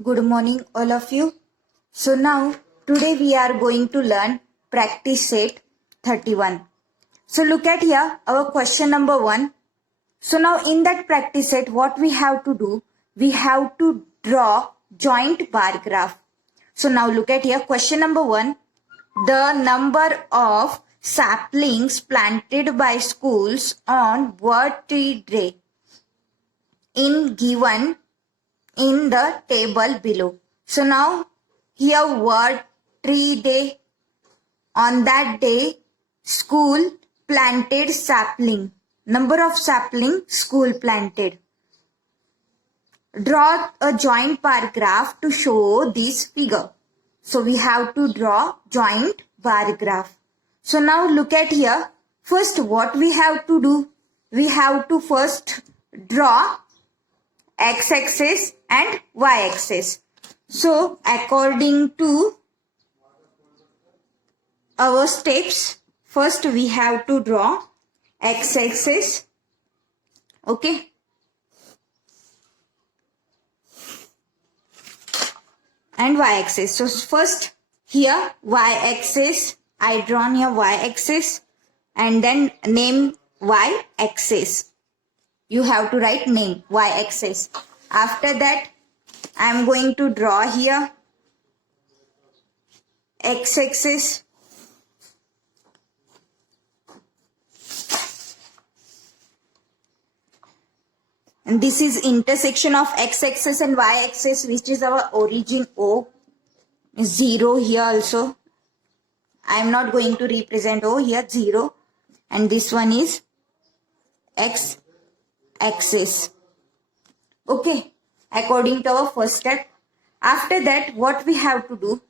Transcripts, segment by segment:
Good morning all of you. So now today we are going to learn practice set 31. So look at here our question number 1. So now in that practice set what we have to do, we have to draw joint bar graph. So now look at here question number 1. The number of saplings planted by schools on World Tree Day in given in the table below. So now here World Tree Day, on that day school planted sapling. Number of sapling school planted. Draw a joint bar graph to show this figure. So we have to draw joint bar graph. So now look at here. First what we have to do? We have to first draw x-axis and y-axis. So according to our steps, first we have to draw x-axis. Okay. And y-axis. So first here y-axis, I drawn here y-axis and then name y-axis. You have to write name y-axis. After that I am going to draw here x-axis. And this is intersection of x-axis and y-axis, which is our origin O. 0 here also. I am not going to represent O here, 0. And this one is x-axis. Okay, according to our first step. After that, what we have to do?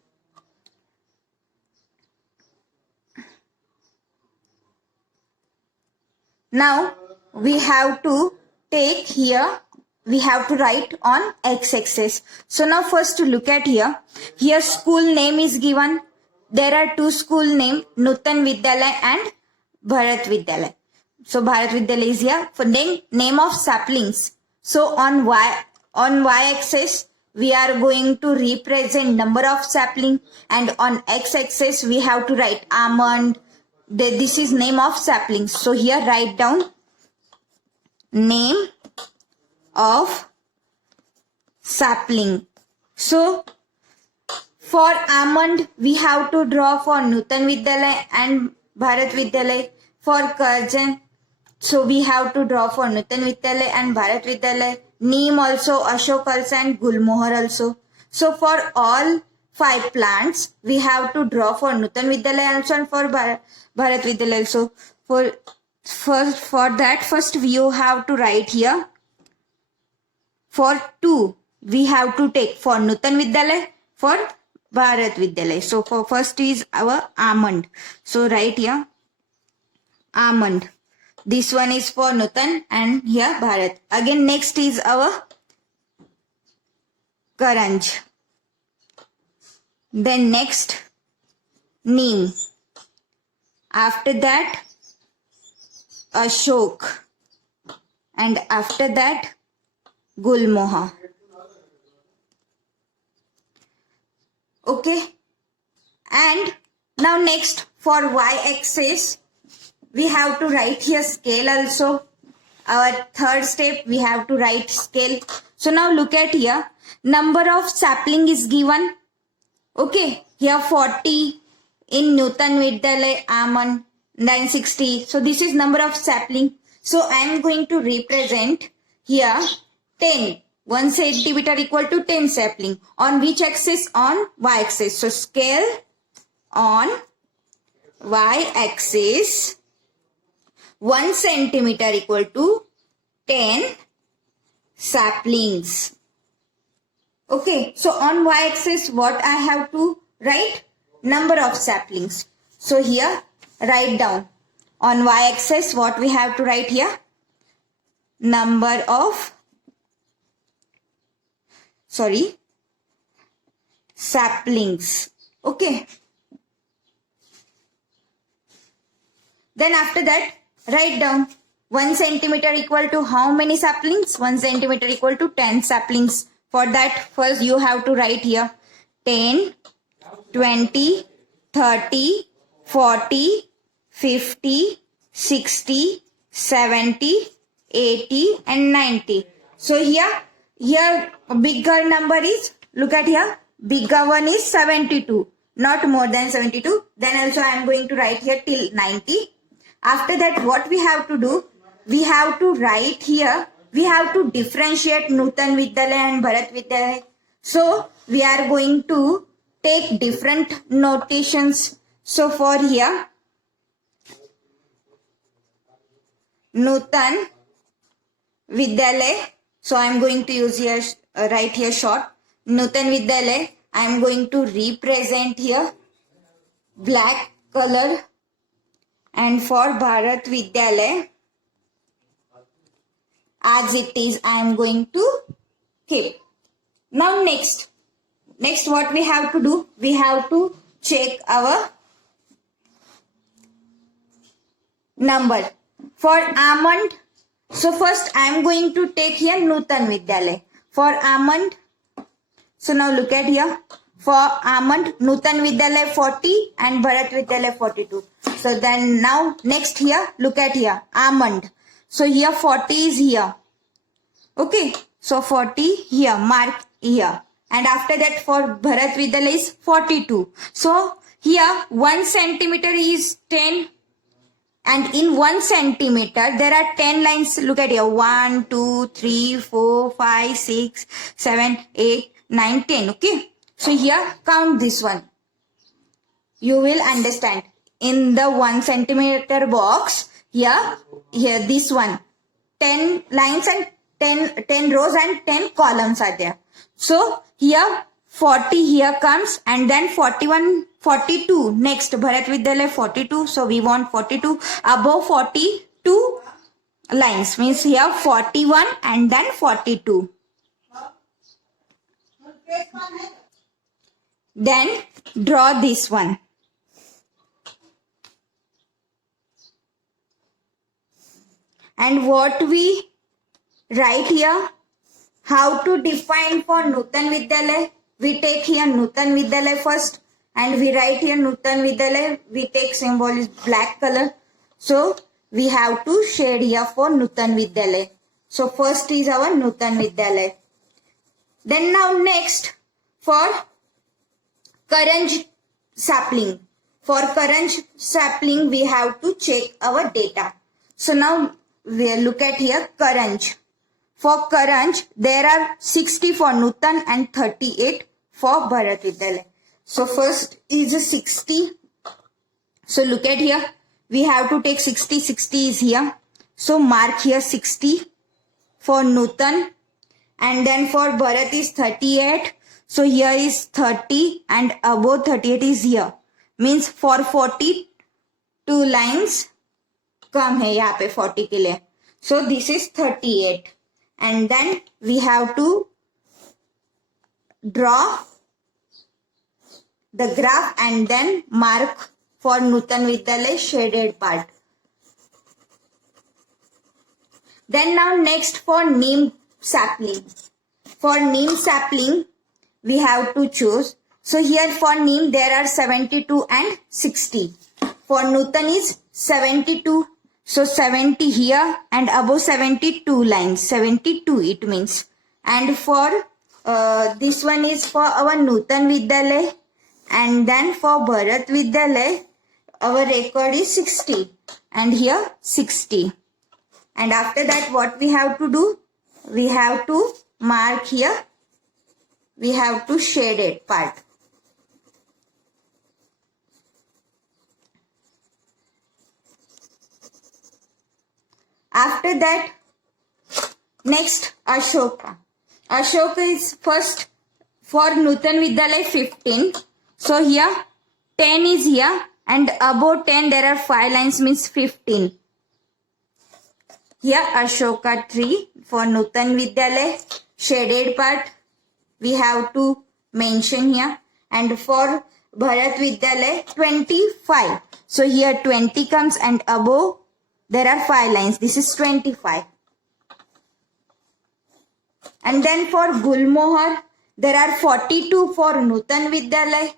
Now, we have to take here, we have to write on x-axis. So now first to look at here. Here school name is given. There are two school name, Nutan Vidyalaya and Bharat Vidyalaya. So Bharat Vidyalaya is here. For name of saplings. So on y-axis we are going to represent number of sapling, and on x-axis we have to write almond. This is name of saplings. So here write down name of sapling. So for almond we have to draw for Nutan Vidyalaya and Bharat Vidyalaya. For Karjan, so we have to draw for Nutan Vidyalaya and Bharat Vidyalaya. Neem also, Ashok also and Gulmohar also. So for all 5 plants we have to draw for Nutan Vidyalaya also and for Bharat Vidyalaya also. For that first you have to write here. For 2 we have to take for Nutan Vidyalaya, for Bharat Vidyalaya. So for first is our almond. So write here almond. This one is for Nutan and here Bharat. Again next is our Karanj. Then next Neem. After that Ashok. And after that Gulmohar. Okay. And now next for y-axis we have to write here scale also. Our third step we have to write scale. So now look at here. Number of sapling is given. Okay. Here 40 in Nutan Vidyalaya almond. 960. So this is number of sapling. So I am going to represent here 10. 1 centimeter equal to 10 sapling. On which axis? On y-axis. So scale on y-axis. 1 centimeter equal to 10 saplings. Okay. So on y-axis what I have to write? Number of saplings. So here write down on y-axis what we have to write here? Number of saplings. Okay. Then after that write down 1 centimeter equal to how many saplings? 1 centimeter equal to 10 saplings. For that, first you have to write here 10, 20, 30, 40, 50, 60, 70, 80 and 90. So here bigger number is, look at here, bigger one is 72, not more than 72. Then also I am going to write here till 90. After that, what we have to do, we have to write here, we have to differentiate Nutan Vidyalaya and Bharat Vidyalaya. So we are going to take different notations. So for here, Nutan Vidyalaya, so I am going to use here, write here short. Nutan Vidyalaya, I am going to represent here black color, and for Bharat Vidyalaya, as it is, I am going to keep. Now next what we have to do, we have to check our number. For Almond, so first I am going to take here Nutan Vidyalaya. For Almond, so now look at here. For Almond, Nutan Vidyalaya 40 and Bharat Vidyalaya 42. So then now next here, look at here, Almond. So here 40 is here. Okay, so 40 here, mark here. And after that for Bharat Vidyalaya is 42. So here 1 centimeter is 10. And in 1 centimeter, there are 10 lines. Look at here. 1, 2, 3, 4, 5, 6, 7, 8, 9, 10. Okay. So here, count this one. You will understand. In the 1 centimeter box, here this one. 10 lines and 10 rows and 10 columns are there. So here 40 here comes, and then 41, 42. Next, Bharat Vidyalaya 42. So we want 42. Above 42 lines. Means here 41 and then 42. Then draw this one. And what we write here, how to define for Nutan Vidyalaya. We take here Nutan Vidyalaya first, and we write here Nutan Vidyalaya. We take symbol is black color. So we have to shade here for Nutan Vidyalaya. So first is our Nutan Vidyalaya. Then now next for Karanj sapling. For Karanj sapling we have to check our data. So now we look at here Karanj. For Karanj, there are 60 for Nutan and 38 for Bharat Vidyalaya. So first is 60. So look at here. We have to take 60. 60 is here. So mark here 60 for Nutan. And then for Bharat is 38. So here is 30 and above 38 is here. Means for 42 lines come hai yahan pe 40 ke liye. So this is 38. And then we have to draw the graph and then mark for Nutan Vidyalaya shaded part. Then now next for neem sapling. For neem sapling we have to choose. So here for neem there are 72 and 60. For Nutan is 72. So 70 here and above 72 lines. 72 it means. And for this one is for our Nutan Vidyalaya. And then for Bharat Vidyalaya, our record is 60. And here 60. And after that what we have to do? We have to mark here. We have to shade it part. After that, next Ashoka. Ashoka is first for Nutan Vidyalaya 15. So here 10 is here and above 10 there are 5 lines means 15. Here Ashoka tree for Nutan Vidyalaya shaded part we have to mention here. And for Bharat Vidyalaya 25. So here 20 comes and above there are 5 lines. This is 25. And then for Gulmohar, there are 42 for Nutan Vidyalay.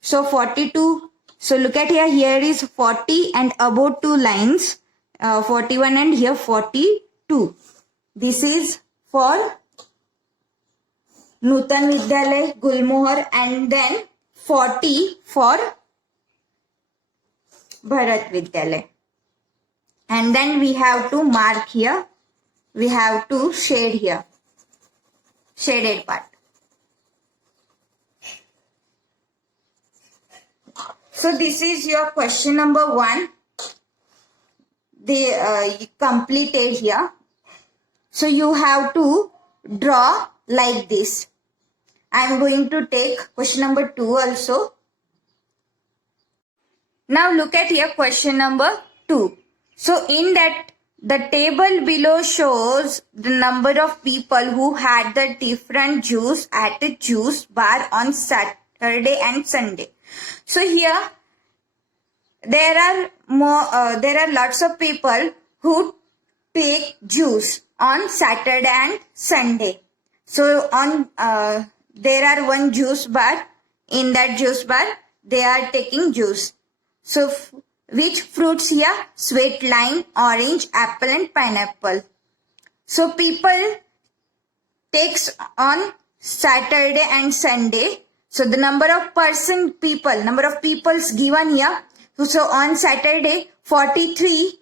So 42. So look at here. Here is 40 and above 2 lines. 41 and here 42. This is for Nutan Vidyalay, Gulmohar, and then 40 for Bharat Vidyalay. And then we have to mark here. We have to shade here. Shaded part. So this is your question number 1. They completed here. So you have to draw like this. I am going to take question number 2 also. Now look at here question number 2. So in that, the table below shows the number of people who had the different juice at the juice bar on Saturday and Sunday. So here there are lots of people who take juice on Saturday and Sunday. So on there are one juice bar. In that juice bar they are taking juice. So which fruits here? Sweet lime, orange, apple and pineapple. So people takes on Saturday and Sunday. So the number of peoples given here. So on Saturday 43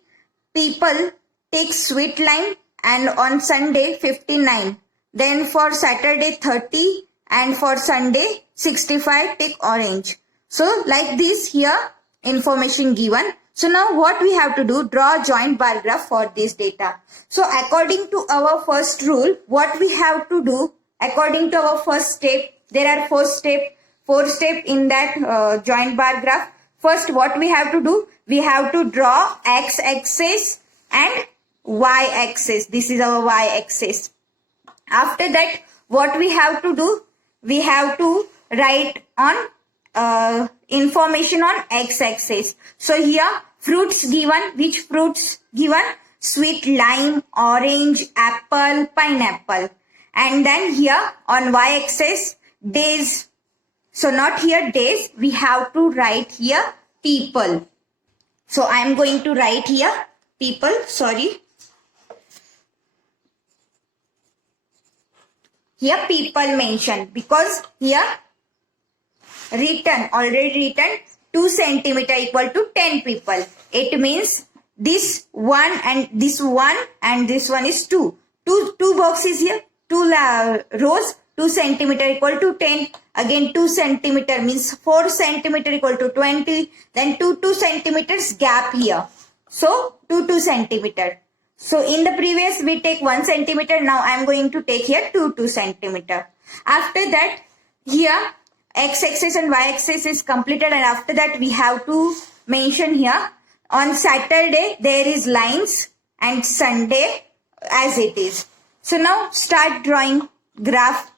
people take sweet lime and on Sunday 59. Then for Saturday 30 and for Sunday 65 take orange. So like this here information given. So now what we have to do? Draw a joint bar graph for this data. So according to our first rule, what we have to do? According to our first step, there are 4 steps in that joint bar graph. First, what we have to do? We have to draw x-axis and y-axis. This is our y-axis. After that, what we have to do? We have to write on information on x-axis. So here fruits given. Which fruits given? Sweet lime, orange, apple, pineapple. And then here on y-axis days. So not here days. We have to write here people. So I am going to write here people. Sorry. Here people mentioned because here already written 2 centimeter equal to 10 people. It means this one and this one is 2. Two boxes here, 2 rows, 2 centimeter equal to 10. Again 2 centimeter means 4 centimeter equal to 20. Then 2 centimeters gap here. So 2 centimeter. So in the previous we take 1 centimeter. Now I am going to take here 2 centimeter. After that here x-axis and y-axis is completed, and after that we have to mention here on Saturday there is lines and Sunday as it is. So now start drawing graph.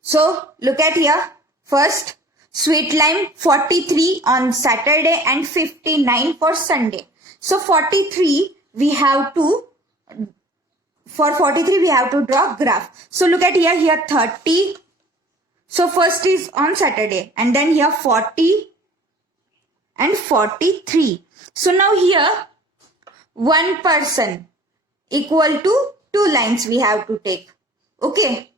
So look at here. First sweet lime 43 on Saturday and 59 for Sunday. So 43 we have to draw graph. So look at here 30. So first is on Saturday and then here 40 and 43. So now here 1 person equal to 2 lines we have to take. Okay.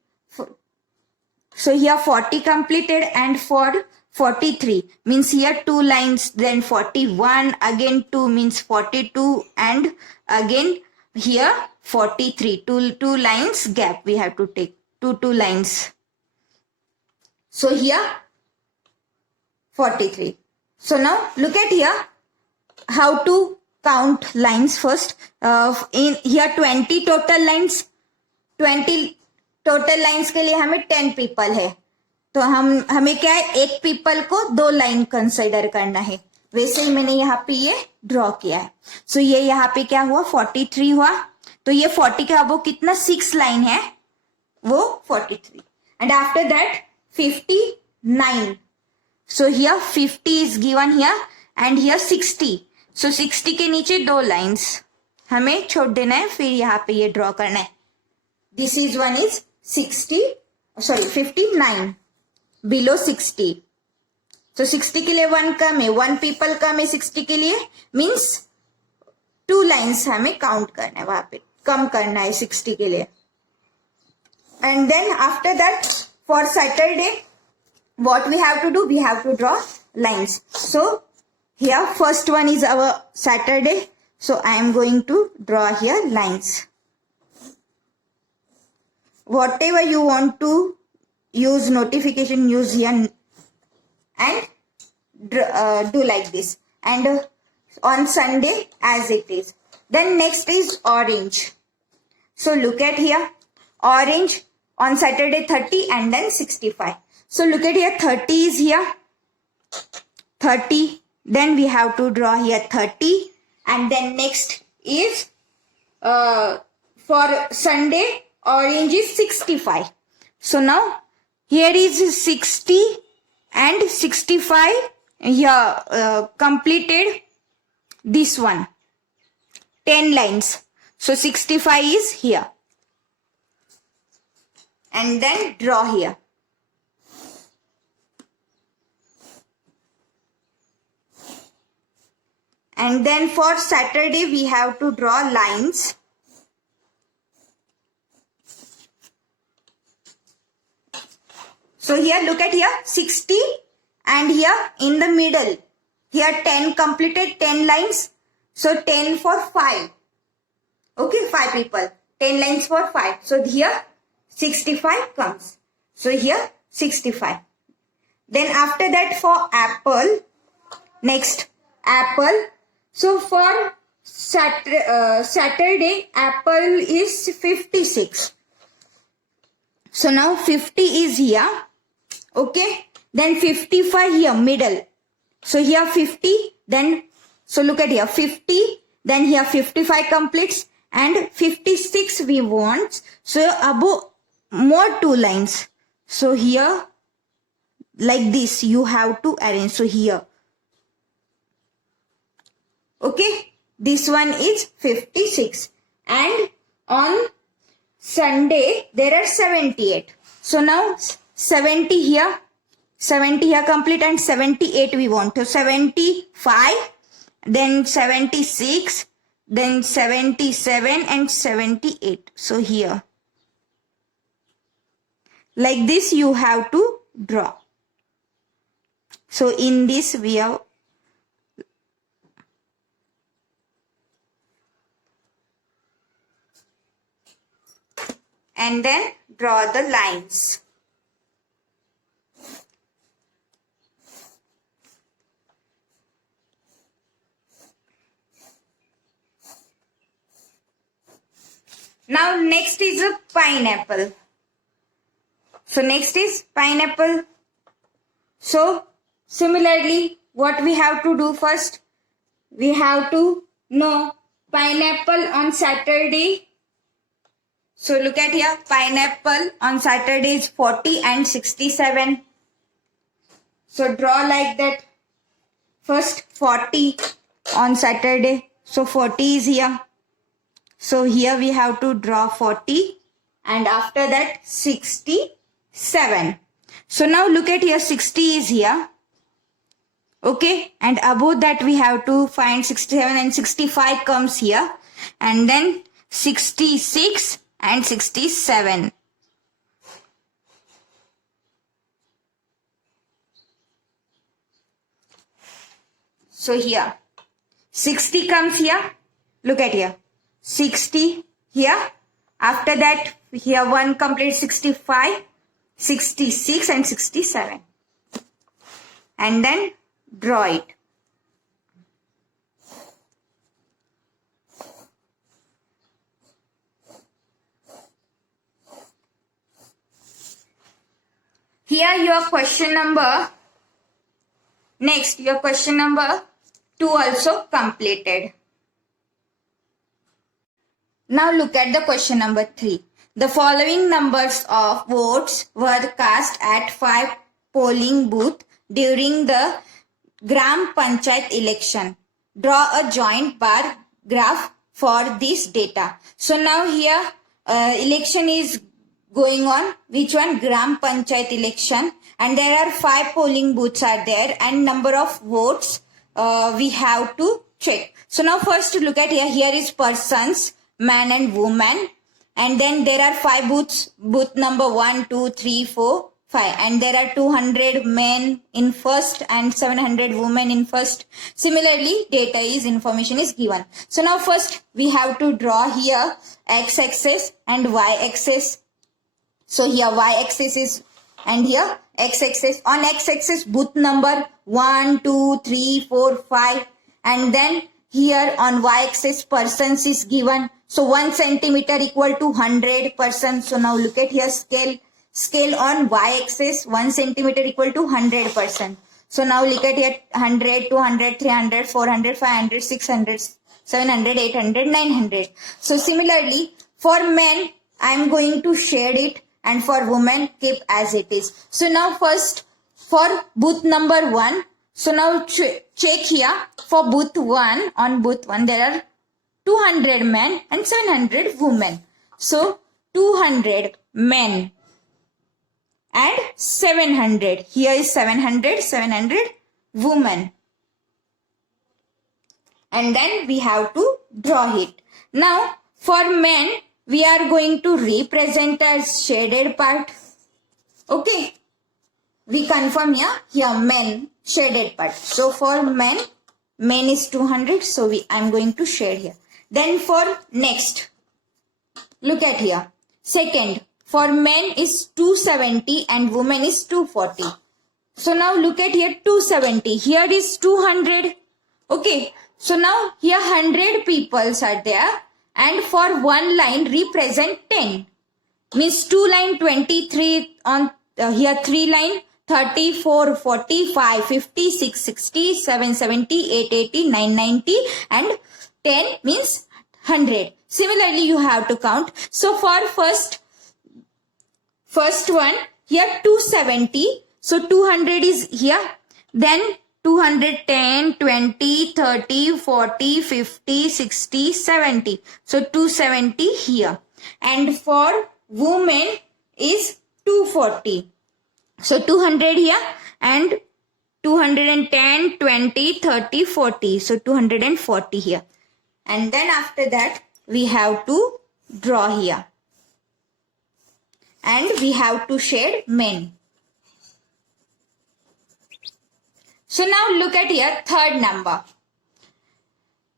So here 40 completed, and for 43 means here 2 lines, then 41 again 2 means 42, and again here 43 two lines gap we have to take, two lines. So here 43. So now look at here how to count lines first. In here 20 total lines, 20 total lines के लिए हमें 10 people है, तो हमें क्या है, एक people को 2 लाइन कंसिडर करना है. वैसे ही मैंने यहाँ पे ये ड्रॉ किया है. सो ये यहाँ पे क्या हुआ 43 हुआ, तो ये 40 का वो कितना 6 लाइन है वो 43, and after that 59. So here 50 is given here and here 60. सो 60 के नीचे 2 लाइंस हमें छोड़ देना है, फिर यहाँ पे ये ड्रॉ करना है. This is one is 59 below 60. So 60 के लिए 1 कम है, 1 people कम है 60 के लिए, means 2 lines हमें count करना है, वहां पे कम करना है 60 के लिए. And then after that for Saturday what we have to do, we have to draw lines. So here first one is our Saturday, so I am going to draw here lines. Whatever you want to use notification, use here and do like this. And on Sunday as it is. Then next is orange. So look at here, orange on Saturday 30 and then 65. So look at here, 30 is here, 30, then we have to draw here 30, and then next is for Sunday orange is 65. So now here is 60 and 65 here completed this one, 10 lines. So 65 is here. And then draw here. And then for Saturday we have to draw lines. So here look at here 60 and here in the middle here 10 completed, 10 lines. So 10 for 5. Okay, 5 people. 10 lines for 5. So here 65 comes. So here 65. Then after that for apple, next apple. So for Saturday apple is 56. So now 50 is here. Okay. Then 55 here middle. So here 50. Then so look at here 50. Then here 55 completes. And 56 we want. So above more 2 lines. So here like this you have to arrange. So here. Okay. This one is 56. And on Sunday there are 78. So now 70 here. 70 here complete and 78 we want. So 75. Then 76. Then 77 and 78. So here. Like this you have to draw. So in this we have and then draw the lines. Now next is a pineapple. So next is pineapple. So similarly what we have to do first, we have to know pineapple on Saturday. So look at here, pineapple on Saturday is 40 and 67. So draw like that. First 40 on Saturday. So 40 is here. So here we have to draw 40 and after that 67. So now look at here, 60 is here. Okay, and above that we have to find 67 and 65 comes here. And then 66 and 67. So here 60 comes here. Look at here. 60 here. After that here one complete 65, 66 and 67. And then draw it. Here your question number, next your question number 2 also completed. Now look at the question number 3. The following numbers of votes were cast at 5 polling booths during the Gram Panchayat election. Draw a joint bar graph for this data. So now here election is going on. Which one? Gram Panchayat election. And there are 5 polling booths are there and number of votes we have to check. So now first look at here. Here is persons, man and woman. And then there are 5 booths. Booth number 1, 2, 3, 4, 5. And there are 200 men in first and 700 women in first. Similarly, information is given. So now first we have to draw here x-axis and y-axis. So here y-axis is and here x-axis. On x-axis booth number 1, 2, 3, 4, 5. And then here on y-axis persons is given. So 1 centimeter equal to 100 persons. So now look at here scale. Scale on y-axis 1 centimeter equal to 100 persons. So now look at here 100, 200, 300, 400, 500, 600, 700, 800, 900. So similarly for men I am going to shade it and for women keep as it is. So now first for booth number 1. So now check here for booth 1. On booth 1 there are 200 men and 700 women. So 200 men and 700. Here is 700 women. And then we have to draw it. Now for men we are going to represent as shaded part. Okay. We confirm here men shaded part. So for men is 200. So I am going to shade here. Then for next, look at here. Second, for men is 270 and women is 240. So now look at here 270. Here is 200. Okay. So now here 100 peoples are there. And for one line represent 10. Means 2 line 23 on here 3 line 34, 45, 56, 60, 7, 70, 880, 990 and 10 means 100. Similarly you have to count. So for first one here 270. So 200 is here. Then 210, 20, 30, 40, 50, 60, 70. So 270 here. And for women is 240. So 200 here and 210, 20, 30, 40. So 240 here. And then after that we have to draw here. And we have to shade men. So now look at here third number.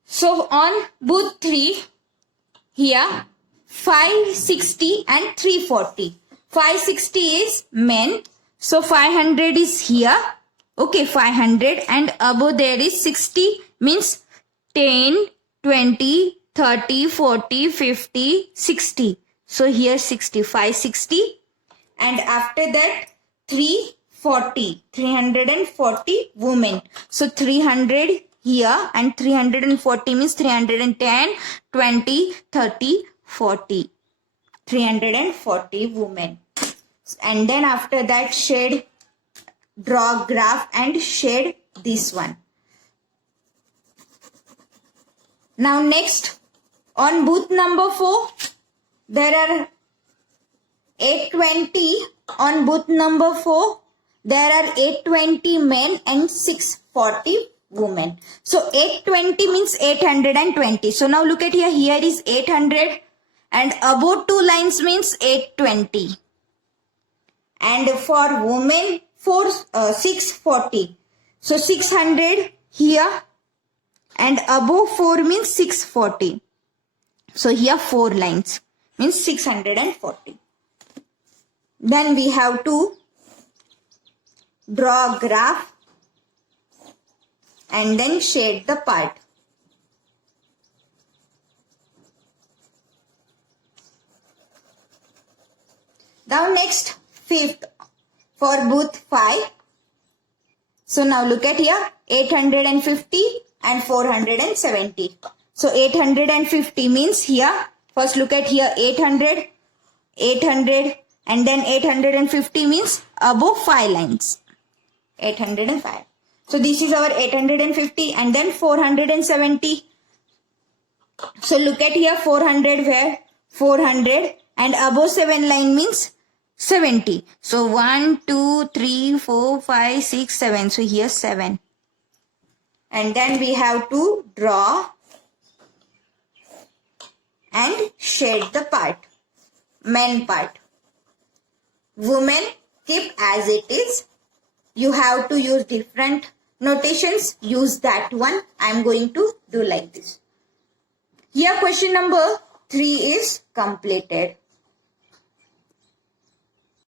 So on booth 3 here 560 and 340. 560 is men. So 500 is here. Okay, 500 and above there is 60 means 10, 20, 30, 40, 50, 60. So here 60, 560 and after that 340 women. So 300 here and 340 means 310, 20, 30, 40. 340 women. And then after that shade, draw graph and shade this one. Now next on booth number 4 there are 820. On booth number 4 there are 820 men and 640 women. So 820 means 820. So now look at here. Here is 800 and above 2 lines means 820. And for women 640. So 600 here and above 4 means 640. So here 4 lines means 640. Then we have to draw a graph and then shade the part. Now next fifth for booth 5. So now look at here 850 and 470. So 850 means here first look at here 800 and then 850 means above 5 lines. 805. So this is our 850 and then 470. So look at here 400 where 400 and above 7 line means 70. So 1, 2, 3, 4, 5, 6, 7. So here 7. And then we have to draw and shade the part. Men part. Women keep as it is. You have to use different notations. Use that one. I am going to do like this. Here question number 3 is completed.